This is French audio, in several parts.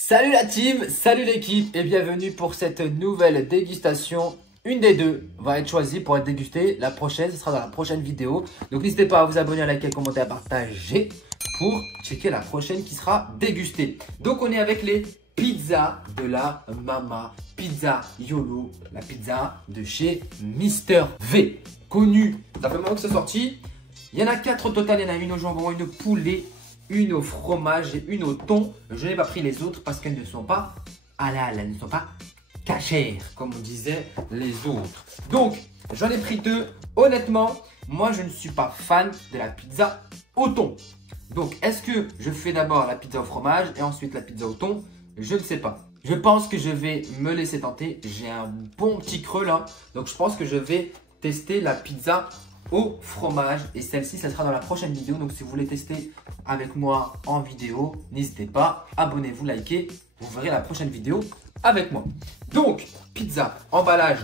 Salut la team, salut l'équipe et bienvenue pour cette nouvelle dégustation. Une des deux va être choisie pour être dégustée. La prochaine, ce sera dans la prochaine vidéo. Donc n'hésitez pas à vous abonner, à liker, à commenter, à partager pour checker la prochaine qui sera dégustée. Donc on est avec les pizzas de la Mama Pizza YOLO, la pizza de chez Mister V. Connue, ça fait un moment que c'est sorti. Il y en a 4 au total, il y en a une au jambon, une au poulet, une au fromage et une au thon. Je n'ai pas pris les autres parce qu'elles ne sont pas halal, elles ne sont pas cachères, comme on disait les autres. Donc, j'en ai pris 2. Honnêtement, moi, je ne suis pas fan de la pizza au thon. Donc, est-ce que je fais d'abord la pizza au fromage et ensuite la pizza au thon? Je ne sais pas. Je pense que je vais me laisser tenter. J'ai un bon petit creux là. Donc, je pense que je vais tester la pizza au fromage et celle-ci, ça sera dans la prochaine vidéo. Donc si vous voulez tester avec moi en vidéo, n'hésitez pas, abonnez-vous, likez, vous verrez la prochaine vidéo avec moi. Donc pizza, emballage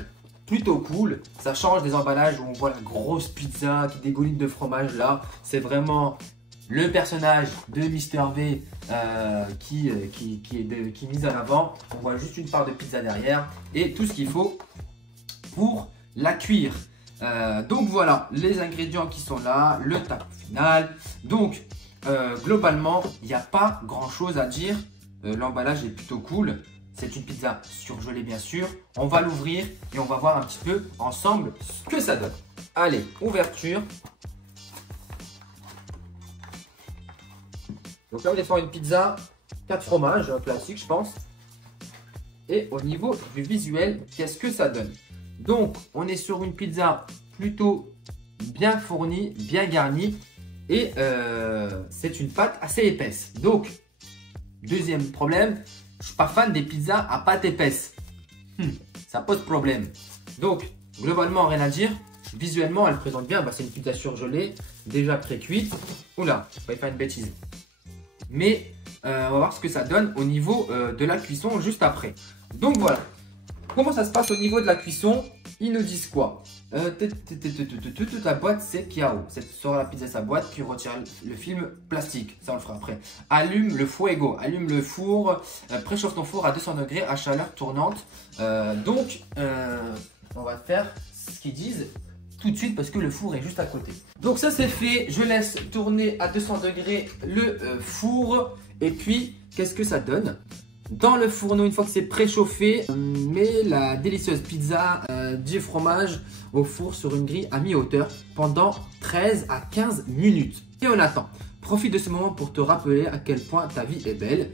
plutôt cool, ça change des emballages où on voit la grosse pizza qui dégouline de fromage. Là c'est vraiment le personnage de Mister V qui est mis en avant. On voit juste une part de pizza derrière et tout ce qu'il faut pour la cuire. Donc voilà les ingrédients qui sont là, le taco final. Donc globalement il n'y a pas grand chose à dire. L'emballage est plutôt cool. C'est une pizza surgelée bien sûr. On va l'ouvrir et on va voir un petit peu ensemble ce que ça donne. Allez, ouverture. Donc là on est sur une pizza 4 fromages, classique je pense. Et au niveau du visuel, qu'est-ce que ça donne? Donc, on est sur une pizza plutôt bien fournie, bien garnie et c'est une pâte assez épaisse. Donc, deuxième problème, je ne suis pas fan des pizzas à pâte épaisse. Ça pose problème. Donc, globalement, rien à dire. Visuellement, elle présente bien. Bah, c'est une pizza surgelée, déjà pré-cuite. Oula, je ne vais pas faire une bêtise. Mais on va voir ce que ça donne au niveau de la cuisson juste après. Donc, voilà. Comment ça se passe au niveau de la cuisson? Ils nous disent quoi? La boîte c'est KO. C'est sur la pizza sa boîte, puis retire le film plastique. Ça on le fera après. Allume le fuego. Allume le four. Préchauffe ton four à 200 degrés à chaleur tournante. Donc on va faire ce qu'ils disent tout de suite parce que le four est juste à côté. Donc ça c'est fait. Je laisse tourner à 200 degrés le four. Et puis qu'est-ce que ça donne? Dans le fourneau, une fois que c'est préchauffé, on met la délicieuse pizza du fromage au four sur une grille à mi-hauteur pendant 13 à 15 minutes. Et on attend. Profite de ce moment pour te rappeler à quel point ta vie est belle.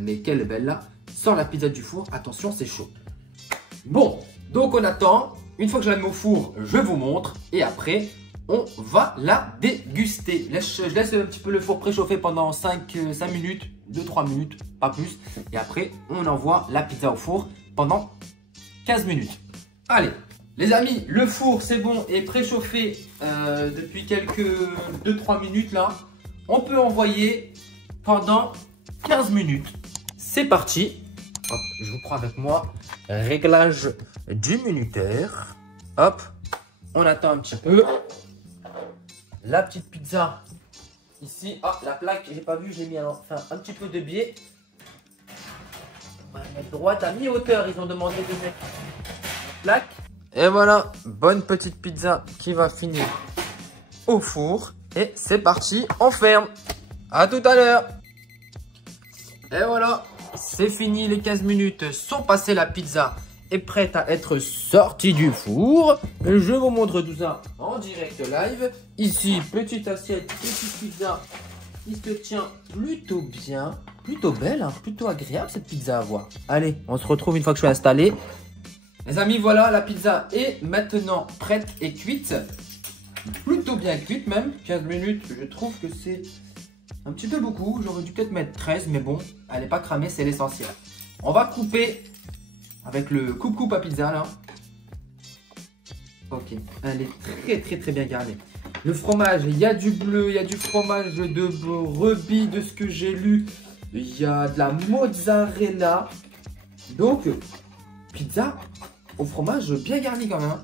Mais quelle est belle là. Sors la pizza du four, attention c'est chaud. Bon, donc on attend. Une fois que je la mets au four, je vous montre. Et après, on va la déguster. Je laisse un petit peu le four préchauffer pendant 5 minutes. 2-3 minutes, pas plus. Et après, on envoie la pizza au four pendant 15 minutes. Allez, les amis, le four, c'est bon, est préchauffé depuis quelques 2-3 minutes là. On peut envoyer pendant 15 minutes. C'est parti. Hop, je vous prends avec moi. Réglage du minuteur. Hop, on attend un petit peu. La petite pizza. Ici, la plaque, j'ai pas vu, j'ai mis un petit peu de biais. On va mettre droite à mi-hauteur, ils ont demandé de mettre la plaque. Et voilà, bonne petite pizza qui va finir au four. Et c'est parti, on ferme. À tout à l'heure. Et voilà, c'est fini, les 15 minutes sont passées, la pizza est prête à être sortie du four. Je vous montre tout ça en direct live. Ici, petite assiette, petite pizza qui se tient plutôt bien, plutôt belle, hein, plutôt agréable cette pizza à voir. Allez, on se retrouve une fois que je suis installé. Les amis, voilà, la pizza est maintenant prête et cuite. Plutôt bien cuite même. 15 minutes, je trouve que c'est un petit peu beaucoup. J'aurais dû peut-être mettre 13, mais bon, elle n'est pas cramée, c'est l'essentiel. On va couper avec le coupe-coupe à pizza là. Ok, elle est très bien garnie. Le fromage, il y a du bleu, il y a du fromage de brebis de ce que j'ai lu. Il y a de la mozzarella. Donc, pizza au fromage bien garni quand même.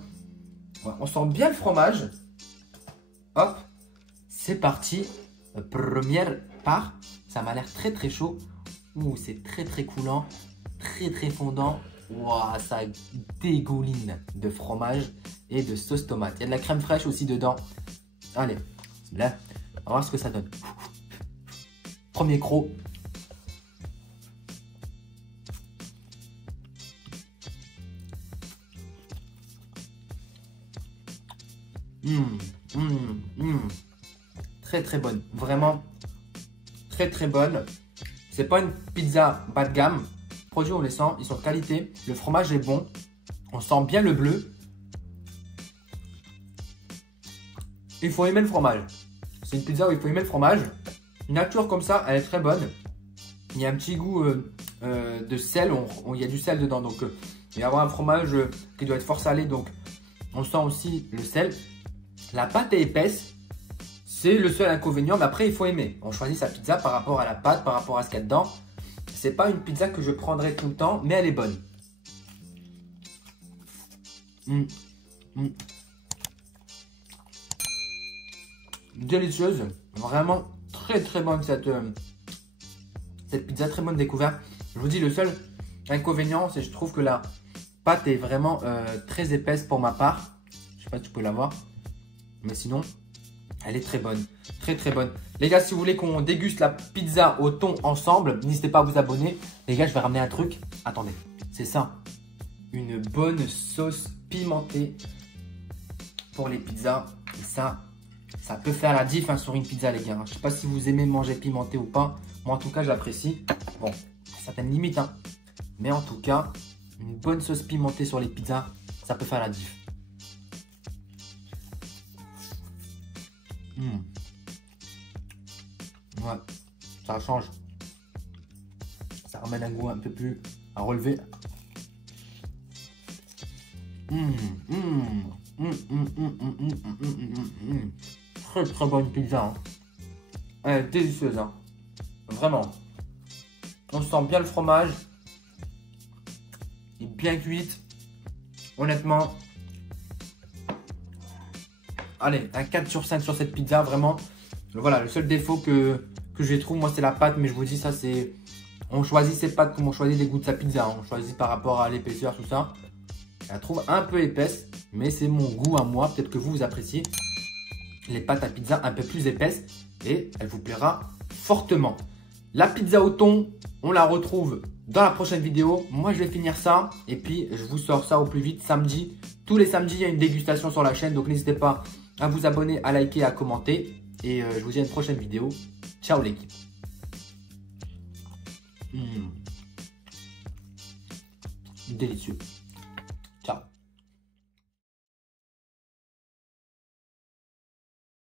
Ouais, on sent bien le fromage. Hop, c'est parti. Première part, ça m'a l'air très chaud. Ouh, c'est très très coulant, très fondant. Waouh, ça dégouline de fromage et de sauce tomate. Il y a de la crème fraîche aussi dedans. Allez, là, on va voir ce que ça donne. Premier croc. Très bonne. Vraiment très bonne. C'est pas une pizza bas de gamme. Les produits, on les sent, ils sont de qualité. Le fromage est bon. On sent bien le bleu. Il faut aimer le fromage. C'est une pizza où il faut aimer le fromage. Une nature comme ça, elle est très bonne. Il y a un petit goût de sel. Il y a du sel dedans. Donc, il va y avoir un fromage qui doit être fort salé. Donc, on sent aussi le sel. La pâte est épaisse. C'est le seul inconvénient. Mais après, il faut aimer. On choisit sa pizza par rapport à la pâte, par rapport à ce qu'il y a dedans. C'est pas une pizza que je prendrai tout le temps, mais elle est bonne. Délicieuse. Vraiment très bonne cette pizza. Très bonne découverte. Je vous dis, le seul inconvénient, c'est que je trouve que la pâte est vraiment très épaisse pour ma part. Je sais pas si tu peux la voir. Mais sinon, elle est très bonne. Très bonne. Les gars, si vous voulez qu'on déguste la pizza au thon ensemble, n'hésitez pas à vous abonner. Les gars, je vais ramener un truc. Attendez, c'est ça. Une bonne sauce pimentée pour les pizzas. Et ça peut faire la diff sur une pizza, les gars. Je sais pas si vous aimez manger pimenté ou pas. Moi, en tout cas, j'apprécie. Bon, à certaines limites. Mais en tout cas, une bonne sauce pimentée sur les pizzas, ça peut faire la diff. Ouais, ça change. Ça ramène un goût un peu plus à relever. Très bonne pizza. Elle est délicieuse. Vraiment. On sent bien le fromage. Il est bien cuite. Honnêtement. Allez, un 4 sur 5 sur cette pizza. Vraiment. Voilà, le seul défaut que je trouve, moi, c'est la pâte. Mais je vous dis, ça, c'est... On choisit ses pâtes comme on choisit les goûts de sa pizza. On choisit par rapport à l'épaisseur, tout ça. Je la trouve un peu épaisse, mais c'est mon goût à moi. Peut-être que vous appréciez les pâtes à pizza un peu plus épaisses et elle vous plaira fortement. La pizza au thon, on la retrouve dans la prochaine vidéo. Moi, je vais finir ça et puis je vous sors ça au plus vite samedi. Tous les samedis, il y a une dégustation sur la chaîne. Donc, n'hésitez pas à vous abonner, à liker, à commenter. Et je vous dis à une prochaine vidéo. Ciao l'équipe. Délicieux.